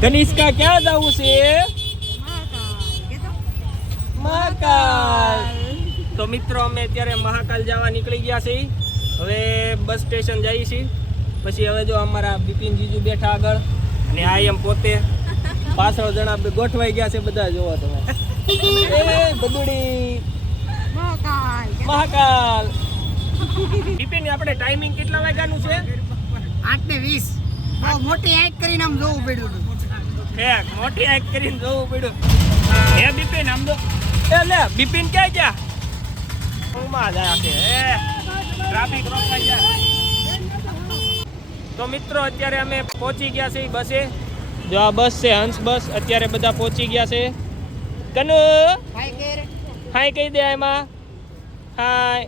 કનિષ્કા ક્યાં જવું છે? મહાકાલ. તો મિત્રો અમે અત્યારે મહાકાલ જવા નીકળી ગયા છીએ. હવે બસ સ્ટેશન જઈએ છીએ. પછી હવે જો અમારા બિપિન જીજુ બેઠા આગળ અને આ એમ પોતે પાછળ જણા ગોઠવાઈ ગયા છે. બધા જોવો તમે. એ બદુડી મહાકાલ. બિપિન આપણે ટાઈમિંગ કેટલા વાગ્યાનું છે? 8:20. બહુ મોટી હાઈટ કરીને આમ જોવું પડ્યું. ઠેક મોટી હાઈટ કરીને જોવું પડ્યું. હે બિપિન આમ તો એ લે બિપિન ક્યાં ગયા? ઊંઘમાં જાય છે. ટ્રાફિક રોકાઈ જાય. તો મિત્રો અત્યારે અમે પહોંચી ગયા છીએ બસે. જો આ બસ છે હંસ બસ. અત્યારે બધા પહોંચી ગયા છે. કનુ હાય કહી દે એમાં. હાય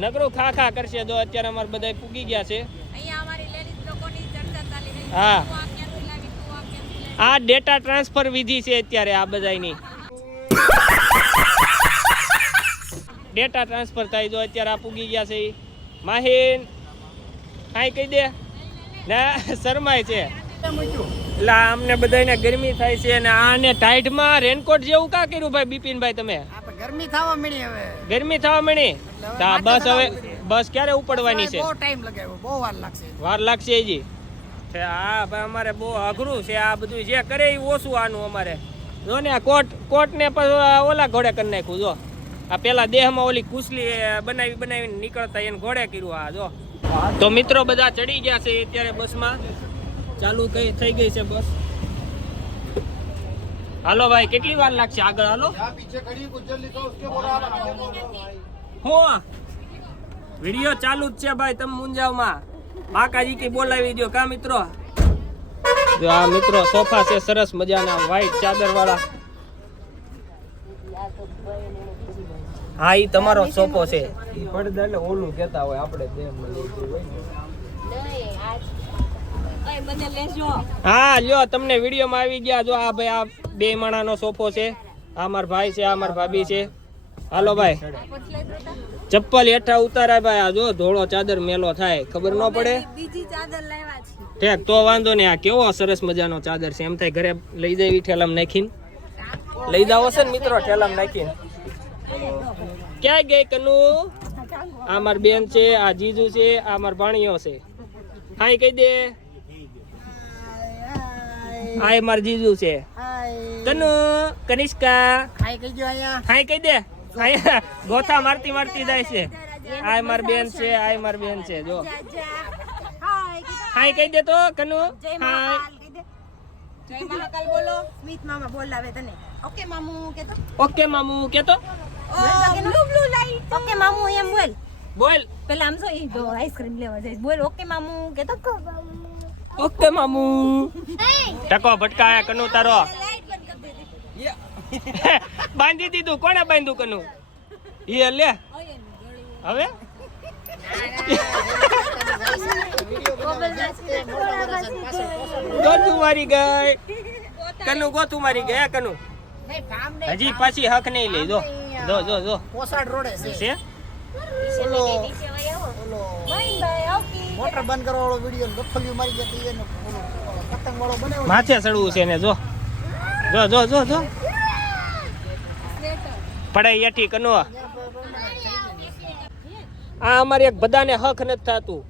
નકરું ખા કરશે. જો અત્યારે અમારે બધા પૂગી ગયા છે. હા આ ડેટા ટ્રાન્સફર વિધિ છે અત્યારે આ બધાની. ડેટા ટ્રાન્સફર થાય. જો અત્યારે આ પૂગી ગયા છે. માહિન હાય કહી દે. ના શરમાય છે. એટલે અમને બધાને ગરમી થાય છે અને આને ટાઈટમાં રેનકોટ જેવું કા કર્યું ભાઈ બિપિનભાઈ તમે? ગરમી થવા મળી. હવે ગરમી થવા મળી. તો આ બસ હવે બસ ક્યારે ઉપડવાની છે? બહુ ટાઈમ લગાવ્યો. બહુ વાર લાગશે. વાર લાગશે હજી. હા ભાઈ અમારે બહુ અઘરું છે આ બધું. જે કરે એ ઓછું આનું અમારે. જો ને આ કોટ ને ઓલા ઘોડે કરી નાખ્યું. જો આ પેલા દેહમાં ઓલી કુસલી બનાવીને નીકળતા એને ઘોડે કર્યું. આ જો. તો મિત્રો બધા ચડી ગયા છે અત્યારે બસમાં. ચાલુ થઈ ગઈ છે બસ. હાલો ભાઈ કેટલી વાર લાગશે આગળ? હાલો હું વિડિયો ચાલુ જ છે ભાઈ. તમે મુંજાવમાં બાકાજી કી બોલાવી દો કા મિત્રો. જો આ મિત્રો સોફા છે સરસ મજાના વ્હાઈટ ચાદર વાળા. હા ઈ તમારો સોફો છે. ઈ પડદા એટલે ઓલું કહેતા હોય આપણે દેમ હા લ્યો તમને વિડીયોમાં આવી ગયા. જો આ ભાઈ આ બે માણાનો સોફો છે. આ મારા ભાઈ છે, આ મારા ભાભી છે. હાલો ભાઈ ચપ્પલ હેઠા ઉતારાય ભાઈ. આ જો ધોળો ચાદર મેલો થાય ખબર ન પડે. બીજી ચાદર લાવ્યા છે. ઠેક તો વાંધો નહીં. આ કેવો સરસ મજાનો ચાદર છે. એમ થાય ઘરે લઈ જવી ઠેલામાં નાખીને. લઈ જાવ છે ને મિત્રો ઠેલામાં નાખીને. ક્યાં ગઈ કનુ? આ મારી બેન છે, આ જીજુ છે, આ મારા ભાણીઓ છે. હાય કહી દે. હાય મારા જીજુ છે. કનુ કનિષ્કા હાય કહી દો. અહીંયા હાય કહી દે. ગોથા મારતી જાય છે. આ મારી બેન છે, આ મારી બેન છે. જો હાય કહી દે તો કનુ. હાય જય મહાકાલ બોલો. સ્મિત મામા બોલાવે તને. ઓકે મામુ કેતો. ઓકે મામુ કેતો. Blue light. ઓકે મામુ એમ બોલ. બોલ પેલા આમ જો ઈ જો આઈસ્ક્રીમ લેવા જાય. બોલ ઓકે મામુ કેતો. ઓકે મામુ. ટકો ભટકાયા કનુ તારો. લાઈટ બંધ કરી દે. બાંધી દીધું. કોણે બાંધ્યું કનુ? એ લે હવે ગોતું મારી ગઈ કનુ. ગોતું મારી ગઈ કનુ. હજી પાછી હક નહીં લે. જો જો જો જો પોસાડ રોડે છે. મોટર બંધ કરવા વાળો વિડિયો ગફલિયું મારી જતી એને પતંગ વાળો બનાવ્યો. માથે ચડવું છે ને. જો જો જો જો જો પડાઈ એઠી કનો. આ અમારે એક બધાને હક નથી થતું.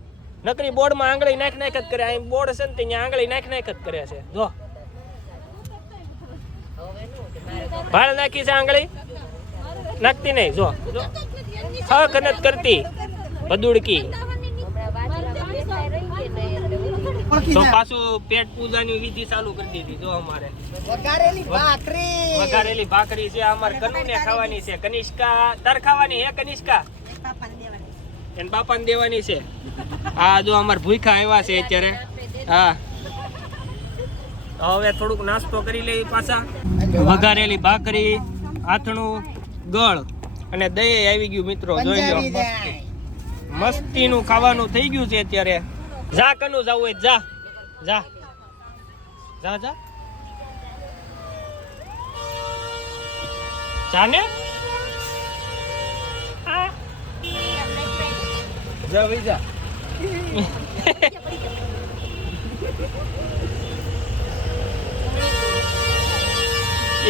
નકરી બોર્ડમાં આંગળી નાખ જ કરે. અહીં બોર્ડ છે ને ત્યાં આંગળી નાખ જ કરે છે. જો ભાળ નાખી છે આંગળી નાખતી નહીં. જો હક નથી કરતી બદુડકી. તો પાછું પેટ પૂજાની વિધિ ચાલુ કરી દીધી. જો અમારે વઘારેલી ભાખરી છે. અમારે કનુને ખાવાની છે. કનિષ્કા તાર ખાવાની હે? કનિષ્કા એને બાપાને દેવાની છે. આ જો અમારે ભૂખા આવ્યા છે અત્યારે. હા હવે થોડુંક નાસ્તો કરી લઈએ પાછા. વઘારેલી ભાખરી, આથણું, ગળ અને દહીં આવી ગયું મિત્રો. જોઈ લો મસ્તીનું ખાવાનું થઈ ગયું છે અત્યારે. જા કનુ જાવું હોય જા જા જા જા જાને. જા ભાઈ જા.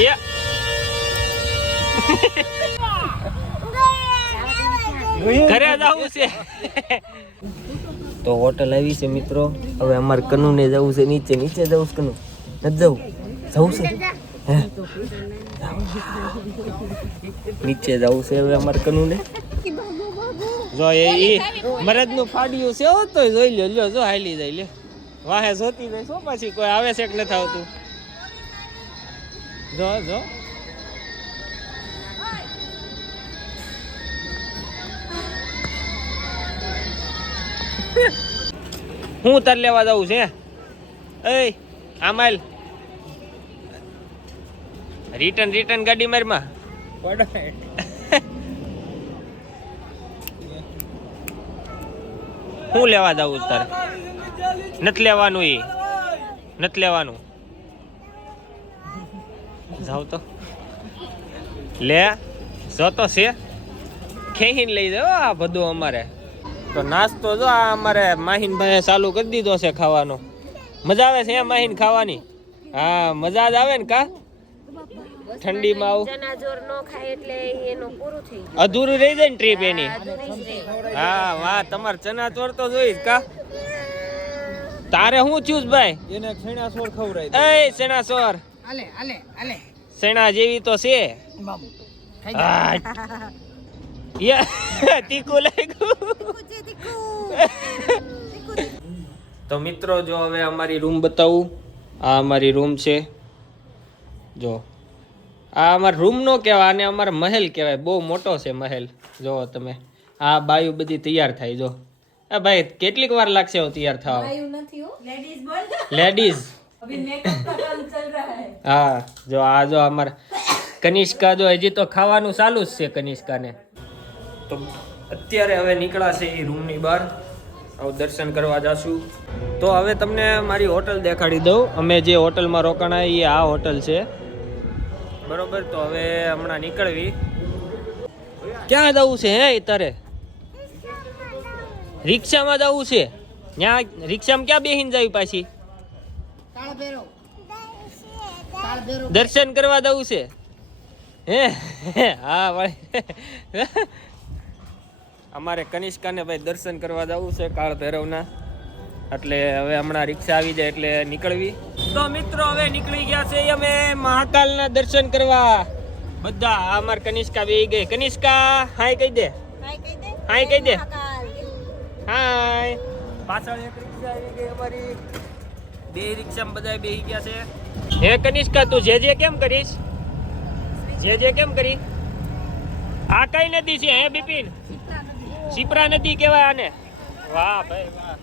યા ઘરે જવું છે. તો હોટલ આવી છે મિત્રો. હવે અમારે કનુને જવું છે નીચે. નીચે જવું છે કનુ? નથી જવું છે હે? નીચે જવું છે હવે અમારે કનુને. જો એ મરદનું ફાડ્યું છે હો, તો જોઈ લ્યો. લ્યો જો હાલી જાય. લ્યો વાહે જોતી જાય શું પાછી કોઈ આવે છે કે નથી આવતું. જો જો હું તાર લેવા જવું છે. એ આમાલ રિટર્ન ગાડી મારમાં હું લેવા જવું તારે? નથી લેવાનું. એ નથી લેવાનું. જાવ તો લે જો તો છે ખેહીને લઈ જાવ. આ બધું અમારે તો નાસ્તો જો આ અમારે માહીનભાઈએ ચાલુ કરી દીધો છે ખાવાનો. મજા આવે છે માહીન ખાવાની? હા મજા જ આવે ને કા? ઠંડીમાં આવું ચનાચોર નો ખાય એટલે એનું પૂરું થઈ ગયું. અધૂરું રહી જાય ને ટ્રીપ એની. હા વાહ તમારે ચનાચોર તો જોઈ કા? તારે શું થયું ભાઈ? એને છેણાસોર ખવરાય એ ચણાસોર આલે આલે આલે ચણા જેવી તો છે. મામુ તીખું લાગ્યું. તો મિત્રો જો હવે અમારી રૂમ બતાવું. આ અમારી રૂમ છે. જો આ અમારો રૂમ નો કહેવાય, આને અમારો મહેલ કહેવાય. બહુ મોટો છે મહેલ. જો તમે આ બાયું બધી તૈયાર થાય. જો આ ભાઈ કેટલીક વાર લાગશે તૈયાર થવા? લેડીઝ હા જો આ જો અમારે કનિષ્કા જો હજી તો ખાવાનું ચાલુ જ છે કનિષ્કાને. તો અત્યારે હવે નીકળ્યા છે એ રૂમની બહાર. હવે દર્શન કરવા જાશું. તો હવે તમને મારી હોટલ દેખાડી દઉં. અમે જે હોટલમાં રોકાણા એ આ હોટલ છે બરોબર. તો હવે હમણાં નીકળવી. ક્યાં જવું છે હે તારે? રિક્ષામાં જવું છે? ત્યાં રિક્ષામાં ક્યાં બેહીને જાવી પાછી? દર્શન કરવા જવું છે હે? હા ભાઈ અમારે કનિષ્કાને ભાઈ દર્શન કરવા જવું છે કાળ ભૈરવના. એટલે હવે હમણાં રિક્ષા આવી જાય એટલે નીકળવી. તો મિત્રો હવે નીકળી ગયા છે અમે મહાકાલના દર્શન કરવા. બધા અમાર કનિષ્કા બેહી ગઈ. કનિષ્કા હાય કહી દે. હાય કહી દે. હાય. પાછળ એક રિક્ષા આવી ગઈ અમારી. બે રિક્ષામાં બધા બેહી ગયા છે. હે કનિષ્કા તું જે કેમ કરીશ? જે કેમ કરી? આ કઈ નદી છે હે બિપિન? શિપ્રા નદી કહેવાય આને. વાહ ભાઈ વાહ.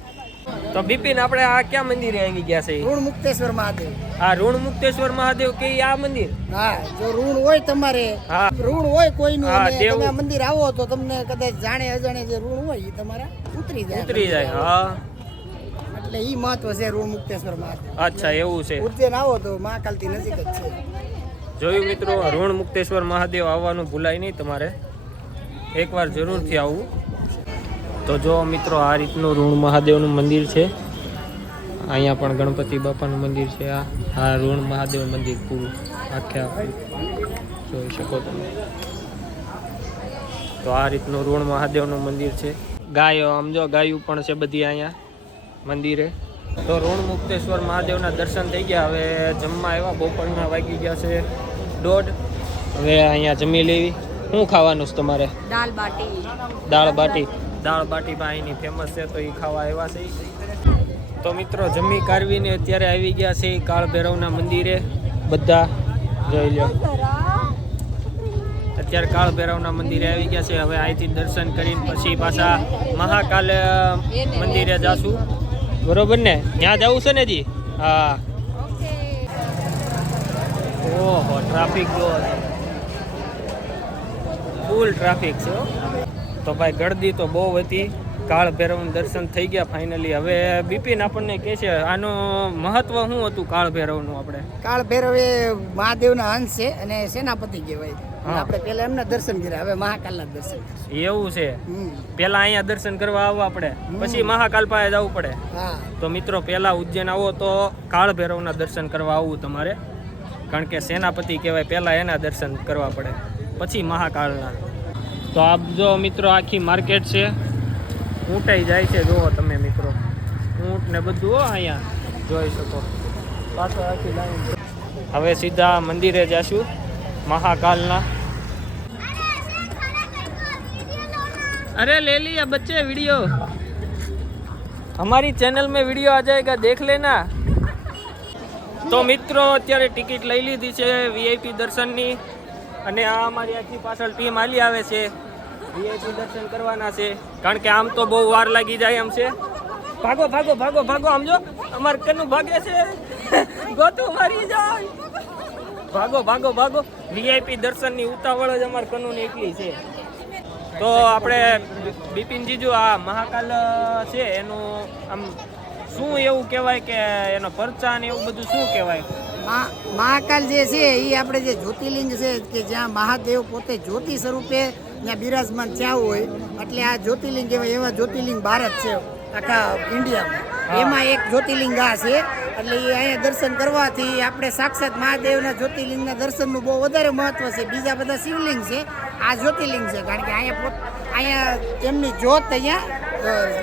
તો બિપિન આપણે આ ક્યાં મંદિરે આવી ગયા છે? ઋણ મુક્તેશ્વર મહાદેવ. આ ઋણ મુક્તેશ્વર મહાદેવ કે આ મંદિર? હા જો ઋણ હોય તમારે, હા ઋણ હોય કોઈનું, હા, અને દેવ. તમે આ મંદિર આવો તો તમને કદાચ જાણે અજાણે જે ઋણ હોય એ તમારા ઉતરી જાય. હા એટલે ઈ મહત્વ છે ઋણ મુક્તેશ્વર મહાદેવ. અચ્છા એવું છે. ઉજ્જૈન આવો તો મહાકાલથી નજીક જ છે. જોયું મિત્રો, ઋણ મુક્તેશ્વર મહાદેવ આવવાનું ભૂલાય નહીં તમારે. એકવાર જરૂરથી આવવું. તો જો મિત્રો આ રીતનું ઋણ મહાદેવનું મંદિર છે. અહીંયા પણ ગણપતિ બાપાનું મંદિર છે. આ ઋણ મહાદેવ મંદિર પૂરું આખે આખું જોઈ શકો તમે. તો આ રીતનું ઋણ મહાદેવનું મંદિર છે. ગાયો આમ જો ગાયું પણ છે બધી અહીંયા મંદિરે. તો ઋણ મુક્તેશ્વર મહાદેવના દર્શન થઈ ગયા. હવે જમવા આવ્યા. બપોરના વાગી ગયા છે 1:30. હવે અહીંયા જમી લેવી. શું ખાવાનું છે તમારે? દાળ બાટી. દાળ બાટી. દાળ બાટી પણ અહીંની ફેમસ છે તો એ ખાવા આવ્યા છે. તો મિત્રો જમી કારવીને અત્યારે આવી ગયા છે કાળ ભૈરવના મંદિરે. બધા જોઈ લો અત્યારે કાળ ભૈરવના મંદિરે આવી ગયા છે. હવે અહીંથી દર્શન કરીને પછી પાછા મહાકાલ મંદિરે જાશું. બરોબર ને? ત્યાં જવું છે ને જી? હા. ઓહો ટ્રાફિક જો ફૂલ ટ્રાફિક છે. તો ભાઈ ગળદી તો બહુ હતી. કાળ ભૈરવનું દર્શન થઈ ગયા ફાઇનલી. હવે બિપિન આપણને કહે છે આનું મહત્વ શું હતું કાળ ભૈરવનું? આપણે કાળ ભૈરવ એ મહાદેવના અંશ છે અને સેનાપતિ કહેવાય. આપણે પેલા એમના દર્શન કર્યા, હવે મહાકાલના દર્શન. એવું છે? પેલા અહીંયા દર્શન કરવા આવો આપણે, પછી મહાકાલ પાસે જવું પડે. હા. તો મિત્રો પેલા ઉજ્જૈન આવો તો કાળ ભૈરવના દર્શન કરવા આવવું તમારે. કારણ કે સેનાપતિ કહેવાય, પહેલાં એના દર્શન કરવા પડે, પછી મહાકાળના. તો આપ જો મિત્રો આખી માર્કેટ છે, ઊંટાઈ જાય છે, જુઓ તમે મિત્રો, ઊંટ ને બધું અહીંયા જોઈ શકો. પાછળ આખી લાઈન. હવે સીધા મંદિરે જઈશું મહાકાલના. अरे ले लिया बच्चे वीडियो, हमारी चैनल में वीडियो आ जाएगा, देख लेना. તો મિત્રો અત્યારે ટિકિટ લઈ લીધી છે વીઆઈપી દર્શનની, અને આ અમારી આખી પાછળ ટીમ હાલી આવે છે. વીઆઈપી દર્શન કરવાના છે, કારણ કે આમ તો બહુ વાર લાગી જાય એમ છે. ભાગો ભાગો ભાગો ભાગો, આમ જો અમાર કનું ભાગે છે, ગોતું મારી જાય. ભાગો ભાગો ભાગો, વીઆઈપી દર્શનની ઉતાવળ જ અમાર કનું નીકળી છે. તો આપણે બિપિન જીજુ આ મહાકાલ છે એનું આમ શું એવું કહેવાય કે એનો પરચા ને એવું બધું શું કહેવાય? મહાકાલ જે છે એ આપણે જે જ્યોતિર્લિંગ છે કે જ્યાં મહાદેવ પોતે જ્યોતિ સ્વરૂપે ત્યાં બિરાજમાન થયા હોય, એટલે આ જ્યોતિર્લિંગ કહેવાય. એવા જ્યોતિર્લિંગ ભારત છે આખા ઇન્ડિયામાં, એમાં એક જ્યોતિર્લિંગ આ છે. એટલે એ અહીંયા દર્શન કરવાથી આપણે સાક્ષાત મહાદેવના જ્યોતિર્લિંગના દર્શનનું બહુ વધારે મહત્વ છે. બીજા બધા શિવલિંગ છે, આ જ્યોતિર્લિંગ છે, કારણ કે અહીંયા એમની જ્યોત અહીંયા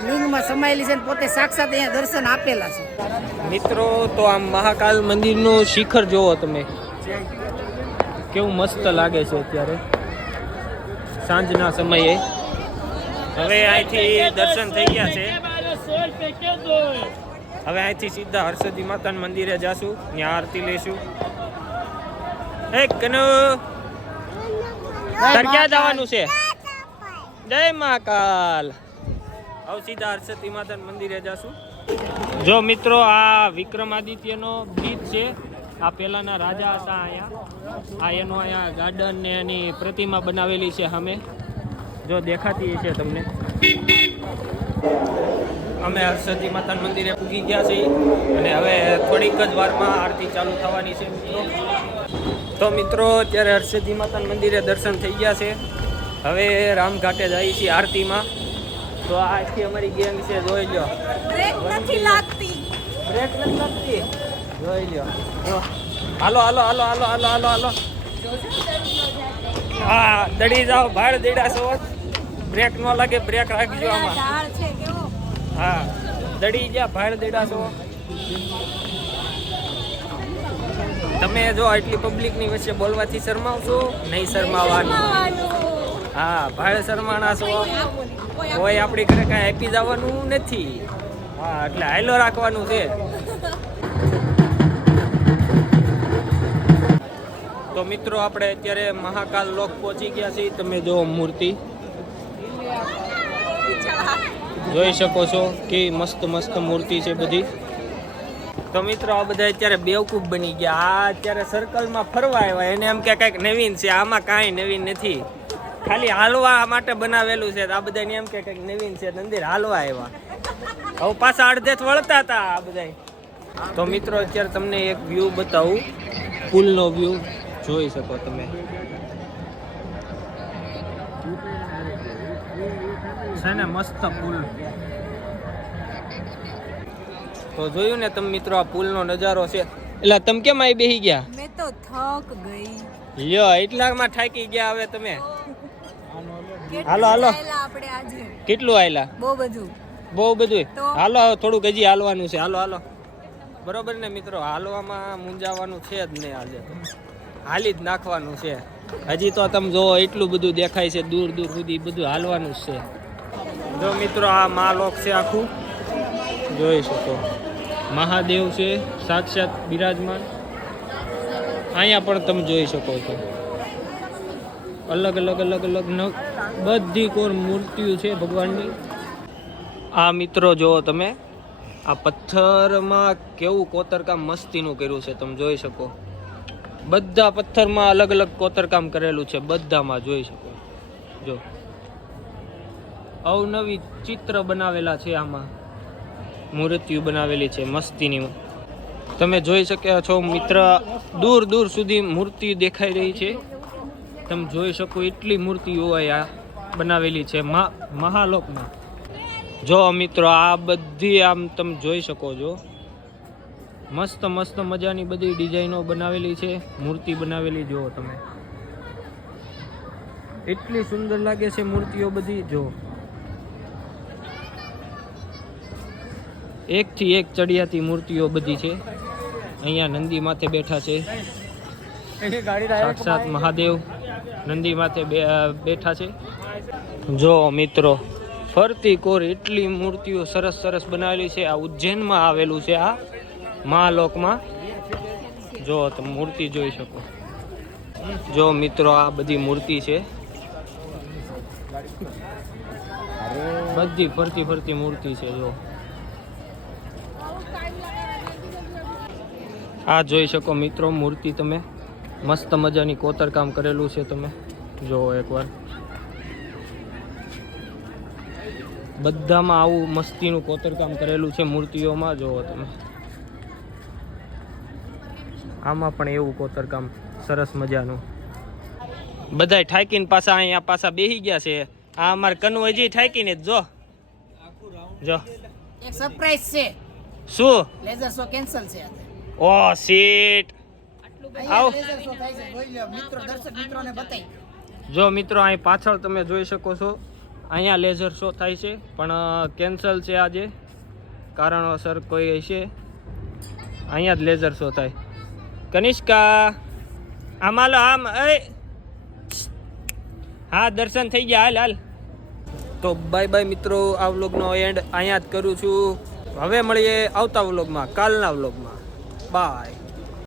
લિંગમાં સમાયેલી છે ને પોતે સાક્ષાત અહીંયા દર્શન આપેલા છે. મિત્રો તો આમ મહાકાલ મંદિરનું શિખર જોવો તમે, કેવું મસ્ત લાગે છે અત્યારે સાંજના સમયે. હવે અહીંથી દર્શન થઈ ગયા છે, હવે અહીંથી સીધા હર્ષદી માતાના મંદિરે જાશું, ત્યાં આરતી લઈશું. હે કનુ, ક્યાં જવાનું છે? જય મહાકાલ. હવે સીધા હર્ષદી માતાના મંદિરે જાશું. જો મિત્રો આ વિક્રમાદિત્યનો બ્રિજ છે, આ પહેલાના રાજા હતા અહીંયા. આ એનો અહીંયા ગાર્ડન ને એની પ્રતિમા બનાવેલી છે સામે, જો દેખાતી છે તમને. અમે હર્ષદી માતાના મંદિરે પૂગી ગયા છીએ, અને હવે થોડીક જ વારમાં આરતી ચાલુ થવાની છે મિત્રો. તો મિત્રો અત્યારે હર્ષદી માતાના મંદિરે દર્શન થઈ ગયા છે. હવે રામઘાટે જઈએ છીએ આરતીમાં. તો આ આખી અમારી ગેંગ છે, જોઈ લો. બ્રેક નથી લાગતી, બ્રેક નથી લાગતી, જોઈ લો. હાલો હાલો હાલો હાલો હાલો હાલો હાલો, હા દડી જાઓ, ભાડ દેડા છો. બ્રેક ન લાગે, બ્રેક રાખજો આમાં. ઢાળ છે કેવો. હા દડી ગયા, ભાડ દેડા છો તમે. જો આટલી પબ્લિકની વચ્ચે બોલવાથી શરમાવશો નહીં? શરમાવાનું. હા ભાડ શરમાણા છો, કોઈ આપણી ઘરે કાંઈ આપી જવાનું નથી. હા એટલે હાઈલો રાખવાનું છે. તો મિત્રો આપણે અત્યારે મહાકાલ લોક પહોંચી ગયા છીએ. તમે જો મૂર્તિ જોઈ શકો છો, કે મસ્ત મસ્ત મૂર્તિ છે બધી. તો મિત્રો આ બધા અત્યારે બેવકૂફ બની ગયા. આ અત્યારે સર્કલમાં ફરવા આવ્યા, એને એમ કે કંઈક નવીન છે. આમાં કાંઈ નવીન નથી, ખાલી હાલવા માટે બનાવેલું છે. આ બધાને એમ કે કંઈક નવીન છે, મંદિર હાલવા આવ્યા. હવે પાછા અડધે વળતા હતા આ બધા. તો મિત્રો અત્યારે તમને એક વ્યૂ બતાવું, પુલનો વ્યૂ જોઈ શકો તમે. છે ને મસ્ત પુલ. તો જોયું ને તમે મિત્રો, આ પુલનો નજારો છે. એટલે તમે કેમ અહીં બેસી ગયા? મેં તો થક ગઈ. લ્યો એટલામાં થાકી ગયા હવે તમે. હાલો હાલો, આપણે આજે કેટલું આયલા? બહુ બધું, બહુ બધું. હાલો થોડુંક હજી હાલવાનું છે. હાલો હાલો, બરોબર ને મિત્રો? હાલવામાં મૂંઝાવાનું છે જ નહીં, આજે તો હાલી જ નાખવાનું છે. હજી તો તમે જો એટલું બધું દેખાય છે, દૂર દૂર સુધી બધું હાલવાનું જ છે. જો મિત્રો આ મહાલોક છે આખું, જોઈ શકો. મહાદેવ છે સાક્ષાત બિરાજમાન. અહીંયા પણ તમે જોઈ શકો છો, અલગ અલગ અલગ અલગ બધી કોર મૂર્તિઓ છે ભગવાનની. આ મિત્રો જુઓ તમે, આ પથ્થરમાં કેવું કોતરકામ મસ્તીનું કર્યું છે, તમે જોઈ શકો. બધા પથ્થરમાં અલગ અલગ કોતરકામ કરેલું છે, બધામાં જોઈ શકો. જો અવનવી ચિત્ર બનાવેલા છે, આમાં મૂર્તિઓ બનાવેલી છે મસ્તીની. તમે જોઈ શક્યા છો મિત્ર, દૂર દૂર સુધી મૂર્તિ દેખાઈ રહી છે. તમે જોઈ શકો એટલી મૂર્તિઓ અહીંયા બનાવેલી છે મહાલોકમાં. જો મિત્રો આ બધી આમ તમે જોઈ શકો છો, મસ્ત મસ્ત મજાની બધી ડિઝાઇનો બનાવેલી છે, મૂર્તિ બનાવેલી જુઓ તમે, એટલી સુંદર લાગે છે મૂર્તિઓ બધી. જો એકથી એક ચડિયાતી મૂર્તિઓ બધી છે. અહીંયા નંદી માથે બેઠા છે, સાક્ષાત મહાદેવ નંદી માથે બેઠા છે. જો મિત્રો ફરતી કોર એટલી મૂર્તિઓ સરસ સરસ બનાવેલી છે. આ ઉજ્જૈનમાં આવેલું છે આ મહાલોકમાં. જો તમે મૂર્તિ જોઈ શકો. જો મિત્રો આ બધી મૂર્તિ છે, બધી ફરતી ફરતી મૂર્તિ છે. જો આ જોઈ શકો મિત્રો મૂર્તિ તમે, મસ્ત મજાની કોતરકામ કરેલું છે. તમે જો એકવાર બધામાં આવું મસ્તીનું કોતરકામ કરેલું છે મૂર્તિઓમાં. જોવો તમે આમાં પણ એવું કોતરકામ સરસ મજાનું. બધાય ઠાકીને પાછા અહીંયા પાછા બેસી ગયા છે. આ અમારે કનુ હજી ઠાકીને જ જો જો એક સરપ્રાઈઝ છે, શું લેઝર શો કેન્સલ છે. ઓ સીટ આવો. લેઝર શો થાય છે, જોઈ લો મિત્રો, દર્શક મિત્રોને બતાવી. જો મિત્રો અહીં પાછળ તમે જોઈ શકો છો, અહીંયા લેઝર શો થાય છે પણ કેન્સલ છે આજે, કારણોસર કોઈ હશે. અહીંયા જ લેઝર શો થાય. કનિષ્કા આમ હાલો, આમ એ હા દર્શન થઈ ગયા, હાલ હાલ. તો બાય બાય મિત્રો, આ વ્લોગનો એન્ડ અહીંયા જ કરું છું. હવે મળીએ આવતા વ્લોગમાં, કાલના વ્લોગમાં. બાય.